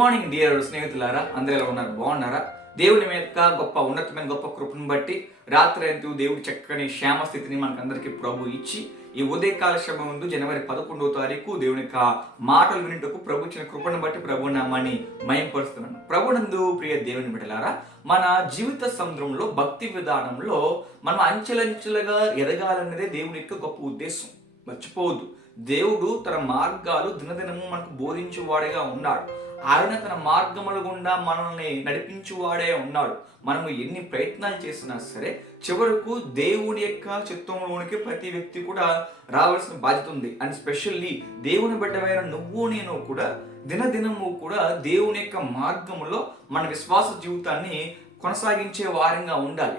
Morning dear స్నేహితులారా అందరూ ఎలా ఉన్నారు బాగున్నారా? దేవుని యొక్క గొప్ప ఉన్నతమైన గొప్ప కృపను బట్టి రాత్రి అంతూ దేవుడి చక్కని క్షేమ స్థితిని మనకందరికీ ప్రభు ఇచ్చి ఈ ఉదయకాల శ్రమ ముందు జనవరి పదకొండవ తారీఖు దేవుని యొక్క మాటలు వినుటకు ప్రభు ఇచ్చిన కృపను బట్టి ప్రభు నామాన్ని మయంపరుస్తున్నాను. ప్రభునందు ప్రియ దేవుని బిడలారా మన జీవిత సముద్రంలో భక్తి విధానంలో మనం అంచెలంచెలుగా ఎదగాలన్నదే దేవుని యొక్క గొప్ప ఉద్దేశం. మర్చిపోవద్దు. దేవుడు తన మార్గాలు దినదినము మనకు బోధించేవాడిగా ఉన్నాడు. ఆయన తన మార్గముల గుండా మనల్ని నడిపించువాడే ఉన్నాడు. మనము ఎన్ని ప్రయత్నాలు చేసినా సరే చివరకు దేవుని యొక్క చిత్తంలోనికి ప్రతి వ్యక్తి కూడా రావాల్సిన బాధ్యత ఉంది. అండ్ స్పెషల్లీ దేవుని బిడ్డమైన నువ్వు నేను కూడా దినదినము కూడా దేవుని యొక్క మార్గములో మన విశ్వాస జీవితాన్ని కొనసాగించే వారంగా ఉండాలి.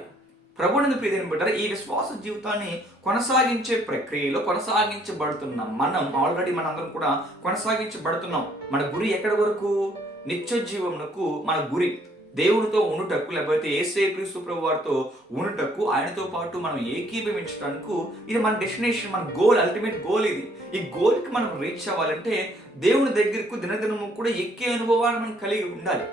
ప్రభుని ప్రియని బిడ్డారు ఈ విశ్వాస జీవితాన్ని కొనసాగించే ప్రక్రియలో కొనసాగించబడుతున్నాం మనం ఆల్రెడీ మనందరం కూడా కొనసాగించబడుతున్నాం. మన గురి ఎక్కడి వరకు? నిత్య జీవమునకు మన గురి. దేవునితో ఉండుటకు లేకపోతే ఏసే క్రీస్తు ప్రభు వారితో ఉండుటకు ఆయనతో పాటు మనం ఏకీభవించడానికి ఇది మన డెస్టినేషన్ మన గోల్ అల్టిమేట్ గోల్ ఇది. ఈ గోల్కి మనం రీచ్ అవ్వాలంటే దేవుని దగ్గరకు దినదినము కూడా ఎక్కే అనుభవాన్ని మనం కలిగి ఉండాలి.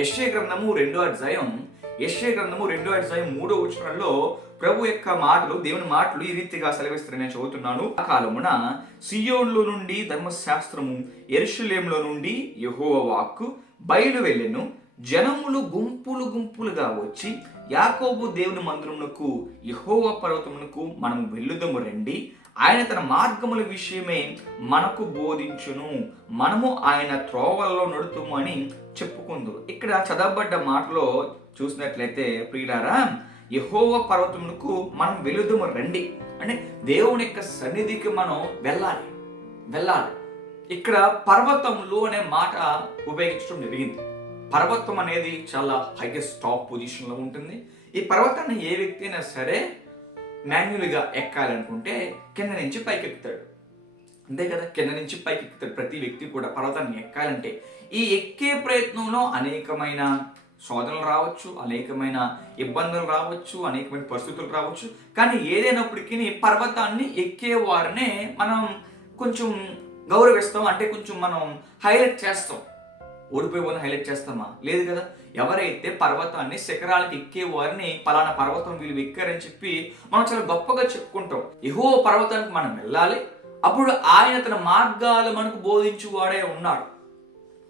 యశ్య గ్రంథము రెండో అధ్యాయం యశ్య గ్రంథము రెండో అధ్యాయం మూడో ఉచరణలో ప్రభు యొక్క మాటలు దేవుని మాటలు ఈ రీతిగా సెలవిస్తున్నాయి నేను చదువుతున్నాను. ఆ కాలమున సియోన్లో నుండి ధర్మశాస్త్రము ఎరుషులేంలో నుండి యహోవ వాక్కు బయలు వెళ్ళెను. జనములు గుంపులు గుంపులుగా వచ్చి యాకోబు దేవుని మందిరమునకు యహోవ పర్వతమునకు మనం వెళ్ళుదము రండి. ఆయన తన మార్గముల విషయమే మనకు బోధించును. మనము ఆయన త్రోవల్లో నడుతుము అని చెప్పుకుందరు. ఇక్కడ చదవబడ్డ మాటలో చూసినట్లయితే ప్రియులారా యహోవ పర్వతమునకు మనం వెలుదుము రండి. అంటే దేవుని యొక్క సన్నిధికి మనం వెళ్ళాలి వెళ్ళాలి. ఇక్కడ పర్వతములు అనే మాట ఉపయోగించడం జరిగింది. పర్వతం అనేది చాలా హైయెస్ట్ టాప్ పొజిషన్లో ఉంటుంది. ఈ పర్వతాన్ని ఏ వ్యక్తి అయినా సరే మాన్యువల్గా ఎక్కాలనుకుంటే కింద నుంచి పైకి ఎక్కుతాడు అంతే కదా కింద నుంచి పైకి ఎక్కుతాడు ప్రతి వ్యక్తి కూడా పర్వతాన్ని ఎక్కాలంటే. ఈ ఎక్కే ప్రయత్నంలో అనేకమైన శోధనలు రావచ్చు అనేకమైన ఇబ్బందులు రావచ్చు అనేకమైన పరిస్థితులు రావచ్చు. కానీ ఏదైనప్పటికీ పర్వతాన్ని ఎక్కేవారినే మనం కొంచెం గౌరవిస్తాం అంటే కొంచెం మనం హైలైట్ చేస్తాం. ఓడిపోయి వాళ్ళని హైలైట్ చేస్తామా? లేదు కదా. ఎవరైతే పర్వతాన్ని శిఖరాలకు ఎక్కే వారిని పలానా పర్వతం వీళ్ళు ఎక్కారని చెప్పి మనం చాలా గొప్పగా చెప్పుకుంటాం. ఎహో పర్వతానికి మనం వెళ్ళాలి. అప్పుడు ఆయన తన మార్గాలు మనకు బోధించువాడే ఉన్నాడు.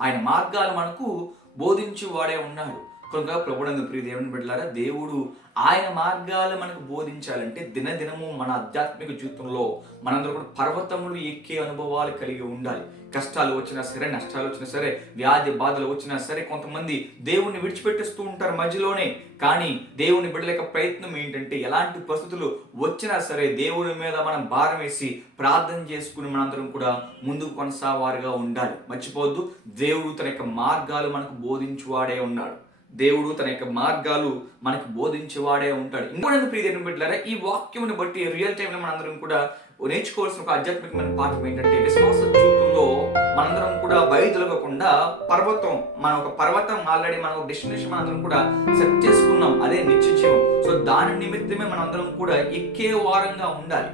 ఆయన మార్గాలు మనకు బోధించి వాడే ఉన్నాడు. కనుక ప్రభునందు ప్రియ దేవుని బిడ్డలారా దేవుడు ఆయన మార్గాలు మనకు బోధించాలంటే దినదినము మన ఆధ్యాత్మిక జీవితంలో మనందరూ కూడా పర్వతములు ఎక్కే అనుభవాలు కలిగి ఉండాలి. కష్టాలు వచ్చినా సరే నష్టాలు వచ్చినా సరే వ్యాధి బాధలు వచ్చినా సరే కొంతమంది దేవుణ్ణి విడిచిపెట్టేస్తూ ఉంటారు మధ్యలోనే. కానీ దేవుని బిడ్డల ప్రయత్నం ఏంటంటే ఎలాంటి పరిస్థితులు వచ్చినా సరే దేవుని మీద మనం భారం వేసి ప్రార్థన చేసుకుని మనందరం కూడా ముందుకు కొనసావారుగా ఉండాలి. మర్చిపోవద్దు దేవుడు తన యొక్క మార్గాలు మనకు బోధించువాడే ఉన్నాడు. దేవుడు తన యొక్క మార్గాలు మనకు బోధించేవాడే ఉంటాడు. ఇంకోటి ప్రియ బిడ్డలారా ఈ వాక్యముని బట్టి రియల్ టైంలో మనందరం కూడా నేర్చుకోవాల్సిన ఒక ఆధ్యాత్మికమైన పాఠం ఏంటంటే విశ్వాస జీవితంలో మనందరం కూడా బయలుదలగకుండా పర్వతం మన ఒక పర్వతం ఆల్రెడీ మన ఒక డెస్టినేషన్ మనందరం కూడా సెట్ చేసుకున్నాం. అదే నిత్య జీవం. సో దాని నిమిత్తమే మనందరం కూడా ఎక్కే వారంగా ఉండాలి.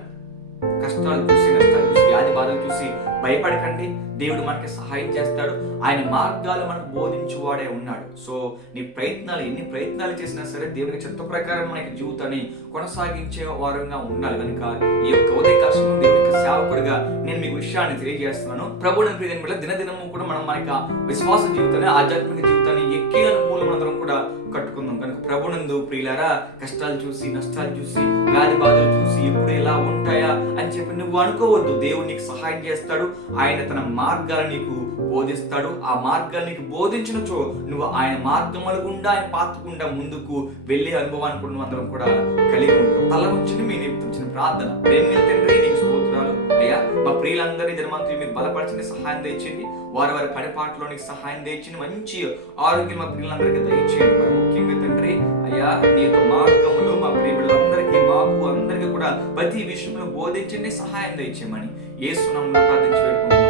కష్టాలు చూసి నష్టాలు చూసి వ్యాధి బాధలు చూసి భయపడకండి. దేవుడు మనకి సహాయం చేస్తాడు. ఆయన మార్గాలు మనకు బోధించువాడే ఉన్నాడు. సో నీ ప్రయత్నాలు ఎన్ని ప్రయత్నాలు చేసినా సరే దేవుని చిత్త ప్రకారం మనకి జీవితాన్ని కొనసాగించే వారంగా ఉండాలి. కనుక ఈ యొక్క ఉదయకాశం దేవుని యొక్క సేవకుడిగా నేను మీకు విషయాన్ని తెలియజేస్తున్నాను. ప్రభుని ప్రియని దినదినము కూడా మనం మన యొక్క విశ్వాస జీవితాన్ని ఆధ్యాత్మిక జీవితాన్ని ఎక్కి కనుక ప్రియులారా? కష్టాలు చూసి నష్టాలు చూసి వ్యాధి బాధలు చూసి ఎప్పుడు ఎలా ఉంటాయా అని చెప్పి నువ్వు అనుకోవద్దు. దేవుడు నీకు సహాయం చేస్తాడు. ఆయన తన మార్గాలు నీకు బోధిస్తాడు. ఆ మార్గాలు నీకు బోధించినచో నువ్వు ఆయన మార్గముల గుండా ఆయన పాతకుండా ముందుకు వెళ్ళే అనుభవాన్ని కూడా నువ్వు అందరం కూడా కలిగి ఉంటాం తల ఉంచుని మీ నిమిత్తం ప్రార్థన. ప్రేమ తండ్రి నీకు స్తోత్రాలు. అయ్యా మా ప్రియులందరినీ జన్మంతో మీరు బలపరచండి సహాయం తెచ్చింది వారి వారి పనిపాట్లో నీకు సహాయం తెచ్చింది మంచి ఆరోగ్యం మా ప్రియులందరికీ దయచేయండి. మరి ముఖ్యంగా తండ్రి అయ్యా నీ యొక్క మార్గములు మా ప్రేమిలందరికీ మాకు అందరికీ కూడా ప్రతి విషయంలో బోధించండి సహాయం దయచేయమని. ఏ సునంలో ప్రార్థించి వేడుకుంటున్నాను